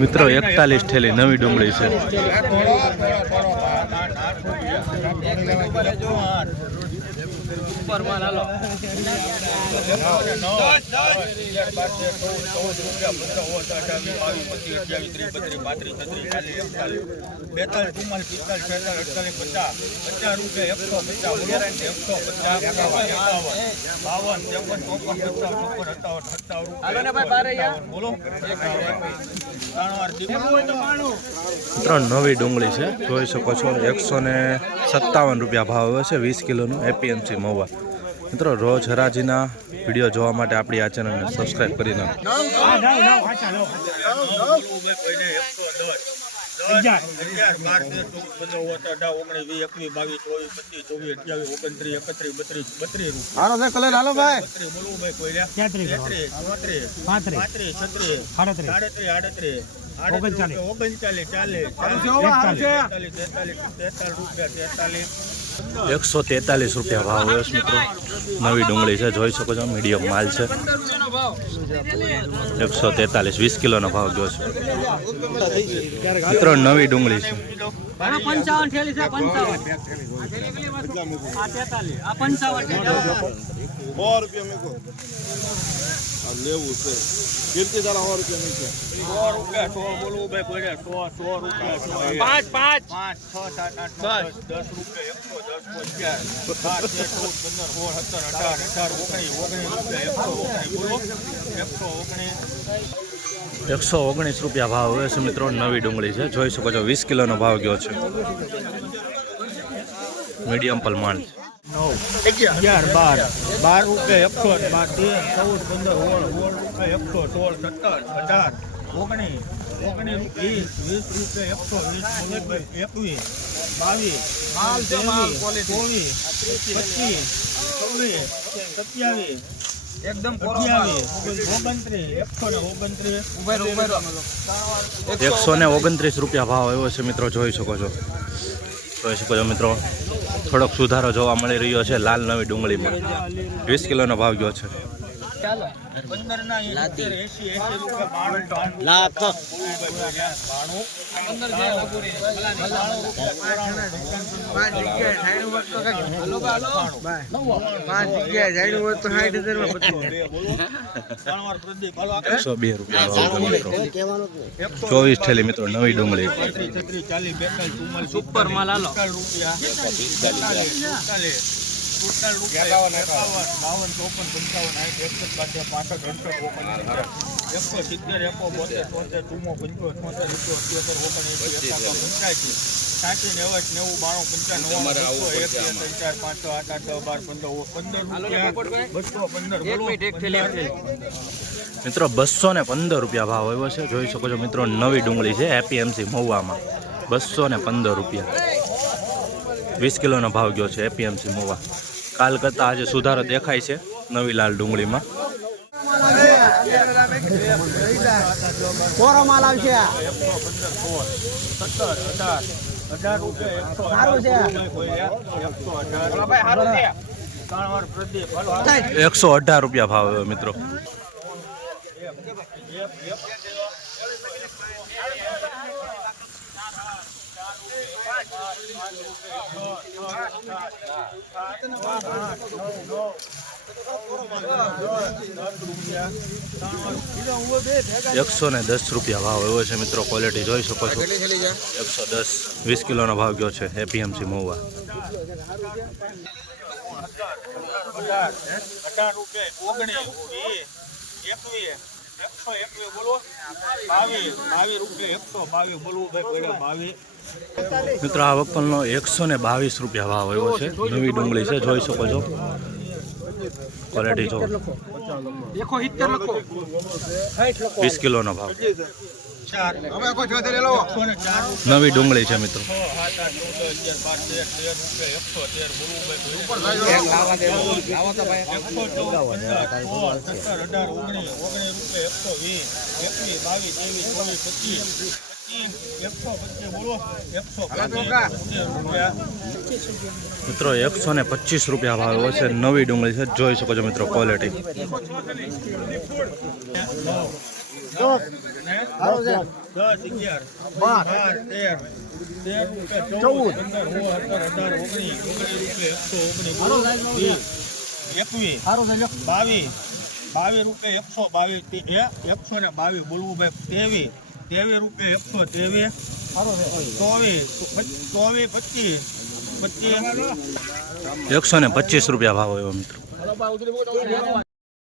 મિત્રો 41 થેલી નવી ડુંગળી છે। મિત્રો નવી ડુંગળી છે, જોઈ શકો છો 157 રૂપિયા ભાવ આવે છે 20 કિલોનું એપીએમસી મહુવા। મિત્રો રોજ હરાજીના વિડીયો જોવા માટે આપણી આ ચેનલને સબસ્ક્રાઇબ કરી નાખો। ₹143 ભાવ હોય મિત્રો, નવી ડુંગળી છે, જોઈ શકો છો મીડિયમ માલ છે। 143 20 કિલોનો ભાવ ગયો છે મિત્રો, નવી ડુંગળી છે। 55 થેલી છે, 55 આ 55 લેવું છે કીર્તિ તારા 100 રૂપિયા નીચે 100 રૂપિયા 100 બોલવું ભાઈ કોઈ 100 રૂપિયા 5 ₹119 રૂપિયા ભાવ હોય છે મિત્રો, નવી ડુંગળી છે, જોઈ શકો છો 20 કિલોનો ભાવ ગયો છે, મીડિયમ પલમાન છે। 11 12 રૂપિયા 112 એકદમ 129 રૂપિયા ભાવ આવ્યો છે મિત્રો, જોઈ શકો છો મિત્રો, થોડોક સુધારો જોવા મળી રહ્યો છે લાલ નવી ડુંગળીમાં। 20 કિલોનો ભાવ ગયો છે। ₹102 24 થેલી મિત્રો, નવી ડુંગળી। સુપર માલ આલો મિત્રો 215 રૂપિયા ભાવ આવ્યો છે, જોઈ શકો છો મિત્રો, નવી ડુંગળી છે એપીએમસી મહુવામાં। 215 રૂપિયા 20 કિલોનો ભાવ ગયો છે એપીએમસી મહુવા। કાલ કરતાં આજે સુધારો દેખાય છે નવી લાલ ડુંગળીમાં। માલ આવશે ₹118 ભાવ આવ્યો મિત્રો। ₹110 ભાવ આવ્યો છે મિત્રો, ક્વોલિટી જોઈ શકો છો 110 20 કિલોનો ભાવ ગયો છે એપીએમસી મહુવા। 22 મિત્રો આ વકલનો ₹122 ભાવ આવ્યો છે, નવી ડુંગળી છે, જોઈ શકો છો ક્વોલિટી જો 20 કિલોનો ભાવ। નવી ડુંગળી છે મિત્રો। મિત્રો 125 રૂપિયા ભાવ છે, નવી ડુંગળી છે, જોઈ શકો છો મિત્રો ક્વોલિટી। ને સારું છે 10, 11, 12, 13, 13 રૂપિયા 14, 15, 16, 17, 18, 19, 20, 21, 22 રૂપિયા 122, 122 બોલવું ભાઈ 23 રૂપિયા 123, 24, 25, 125 રૂપિયા ભાવ આવ્યો મિત્રો.